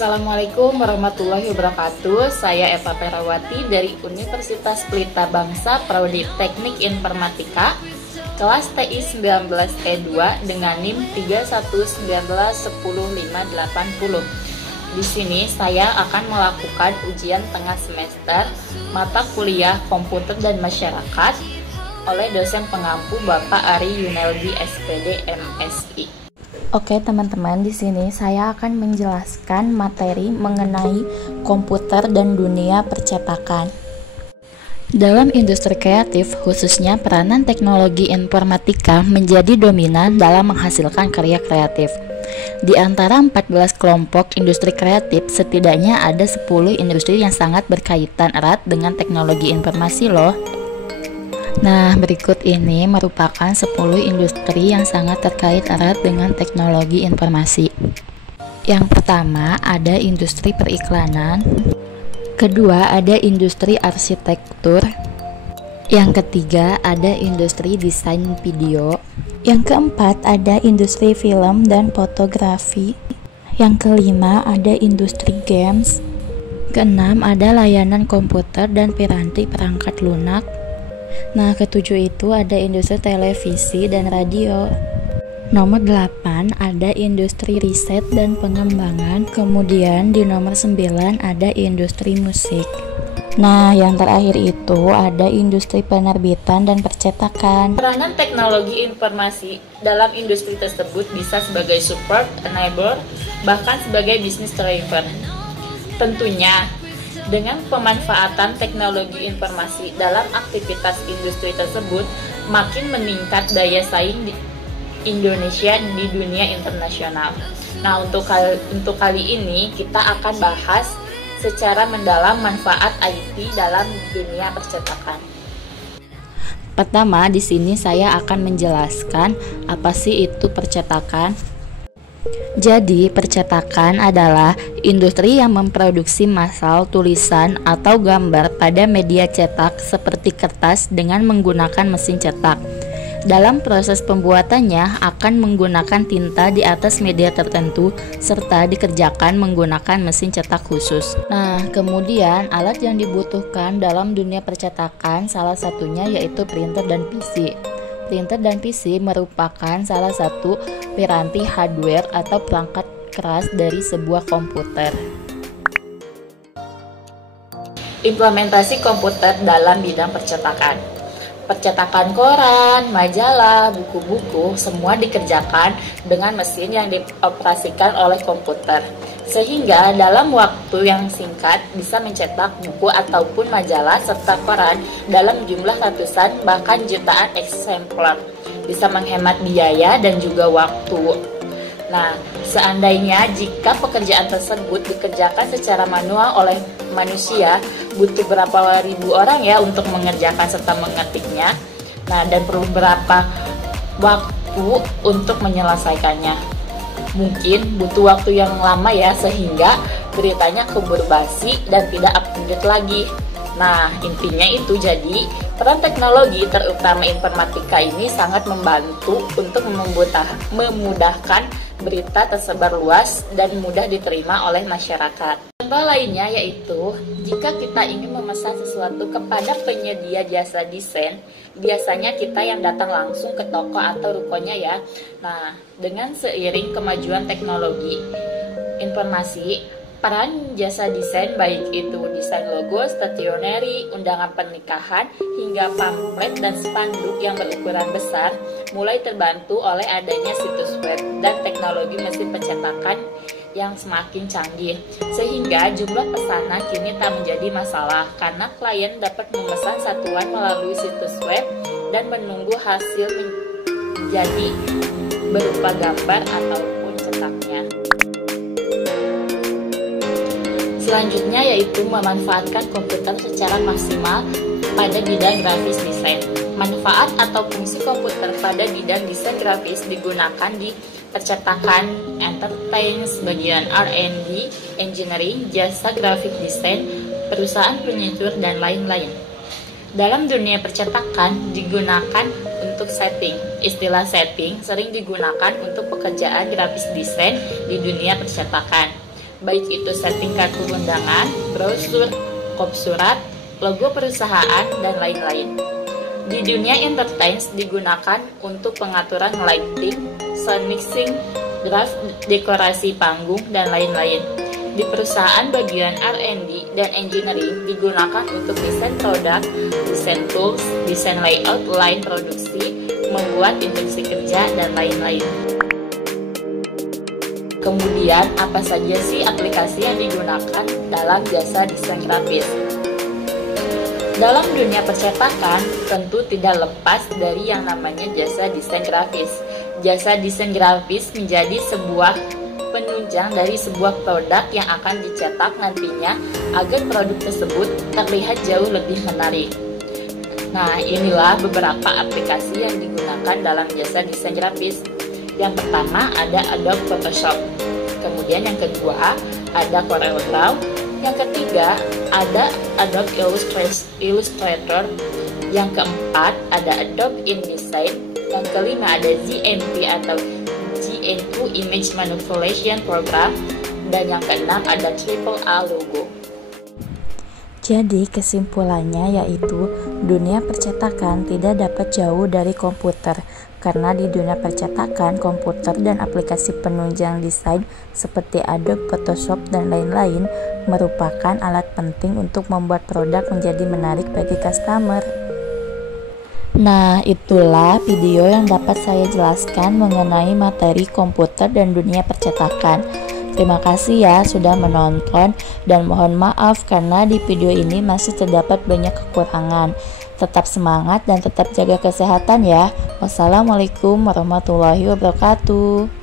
Assalamualaikum warahmatullahi wabarakatuh. Saya Eva Perawati dari Universitas Pelita Bangsa, Prodi Teknik Informatika, kelas TI 19E2 dengan NIM 3119105080. Di sini saya akan melakukan ujian tengah semester mata kuliah Komputer dan Masyarakat oleh dosen pengampu Bapak Ari Yunelbi SPD MSI. Oke teman-teman, di sini saya akan menjelaskan materi mengenai komputer dan dunia percetakan. Dalam industri kreatif, khususnya peranan teknologi informatika menjadi dominan dalam menghasilkan karya kreatif. Di antara 14 kelompok industri kreatif, setidaknya ada 10 industri yang sangat berkaitan erat dengan teknologi informasi loh. Nah, berikut ini merupakan 10 industri yang sangat terkait erat dengan teknologi informasi. Yang pertama, ada industri periklanan. Kedua, ada industri arsitektur. Yang ketiga, ada industri desain video. Yang keempat, ada industri film dan fotografi. Yang kelima, ada industri games. Keenam, ada layanan komputer dan piranti perangkat lunak. Nah, ketujuh itu ada industri televisi dan radio. Nomor 8 ada industri riset dan pengembangan. Kemudian di nomor 9 ada industri musik. Nah, yang terakhir itu ada industri penerbitan dan percetakan. Peranan teknologi informasi dalam industri tersebut bisa sebagai support, enabler, bahkan sebagai business driver. Tentunya dengan pemanfaatan teknologi informasi dalam aktivitas industri tersebut, makin meningkat daya saing di Indonesia di dunia internasional. Nah, untuk kali ini kita akan bahas secara mendalam manfaat IT dalam dunia percetakan. Pertama, di sini saya akan menjelaskan apa sih itu percetakan. Jadi, percetakan adalah industri yang memproduksi massal tulisan atau gambar pada media cetak seperti kertas dengan menggunakan mesin cetak. Dalam proses pembuatannya akan menggunakan tinta di atas media tertentu serta dikerjakan menggunakan mesin cetak khusus. Nah, kemudian alat yang dibutuhkan dalam dunia percetakan salah satunya yaitu printer dan PC. Printer dan PC merupakan salah satu piranti hardware atau perangkat keras dari sebuah komputer. Implementasi komputer dalam bidang percetakan. Percetakan koran, majalah, buku-buku, semua dikerjakan dengan mesin yang dioperasikan oleh komputer. Sehingga dalam waktu yang singkat bisa mencetak buku ataupun majalah serta koran dalam jumlah ratusan bahkan jutaan eksemplar. Bisa menghemat biaya dan juga waktu. Nah, seandainya jika pekerjaan tersebut dikerjakan secara manual oleh manusia, butuh berapa ribu orang ya untuk mengerjakan serta mengetiknya. Nah, dan perlu berapa waktu untuk menyelesaikannya. Mungkin butuh waktu yang lama ya, sehingga beritanya keburu basi dan tidak update lagi. Nah, intinya itu jadi peran teknologi terutama informatika ini sangat membantu untuk memudahkan berita tersebar luas dan mudah diterima oleh masyarakat. Contoh lainnya yaitu jika kita ingin memesan sesuatu kepada penyedia jasa desain, biasanya kita yang datang langsung ke toko atau rukonya ya. Nah, dengan seiring kemajuan teknologi informasi, peran jasa desain baik itu desain logo, stationery, undangan pernikahan, hingga pamflet dan spanduk yang berukuran besar mulai terbantu oleh adanya situs web dan teknologi mesin pencetakan yang semakin canggih, sehingga jumlah pesanan kini tak menjadi masalah karena klien dapat memesan satuan melalui situs web dan menunggu hasil menjadi berupa gambar ataupun cetaknya. Selanjutnya yaitu memanfaatkan komputer secara maksimal pada bidang grafis desain. Manfaat atau fungsi komputer pada bidang desain grafis digunakan di percetakan, entertain, bagian R&D, engineering, jasa grafik desain, perusahaan penyetor, dan lain-lain. Dalam dunia percetakan digunakan untuk setting. Istilah setting sering digunakan untuk pekerjaan grafis desain di dunia percetakan. baik itu setting kartu undangan, brosur, kop surat, logo perusahaan, dan lain-lain. Di dunia entertainment digunakan untuk pengaturan lighting, sound mixing, draft, dekorasi panggung, dan lain-lain. Di perusahaan bagian R&D dan engineering digunakan untuk desain produk, desain tools, desain layout, line produksi, membuat instruksi kerja, dan lain-lain. Kemudian, apa saja sih aplikasi yang digunakan dalam jasa desain grafis? Dalam dunia percetakan, tentu tidak lepas dari yang namanya jasa desain grafis. Jasa desain grafis menjadi sebuah penunjang dari sebuah produk yang akan dicetak nantinya agar produk tersebut terlihat jauh lebih menarik. Nah, inilah beberapa aplikasi yang digunakan dalam jasa desain grafis. Yang pertama ada Adobe Photoshop. Kemudian yang kedua ada CorelDRAW. Yang ketiga ada Adobe Illustrator. Yang keempat ada Adobe InDesign. Yang kelima ada GMP atau GN2 Image Manipulation Program. Dan yang keenam ada AAA Logo. Jadi kesimpulannya yaitu dunia percetakan tidak dapat jauh dari komputer, karena di dunia percetakan komputer dan aplikasi penunjang desain seperti Adobe Photoshop dan lain-lain merupakan alat penting untuk membuat produk menjadi menarik bagi customer. Nah, itulah video yang dapat saya jelaskan mengenai materi komputer dan dunia percetakan. Terima kasih ya sudah menonton, dan mohon maaf karena di video ini masih terdapat banyak kekurangan. Tetap semangat dan tetap jaga kesehatan ya. Wassalamualaikum warahmatullahi wabarakatuh.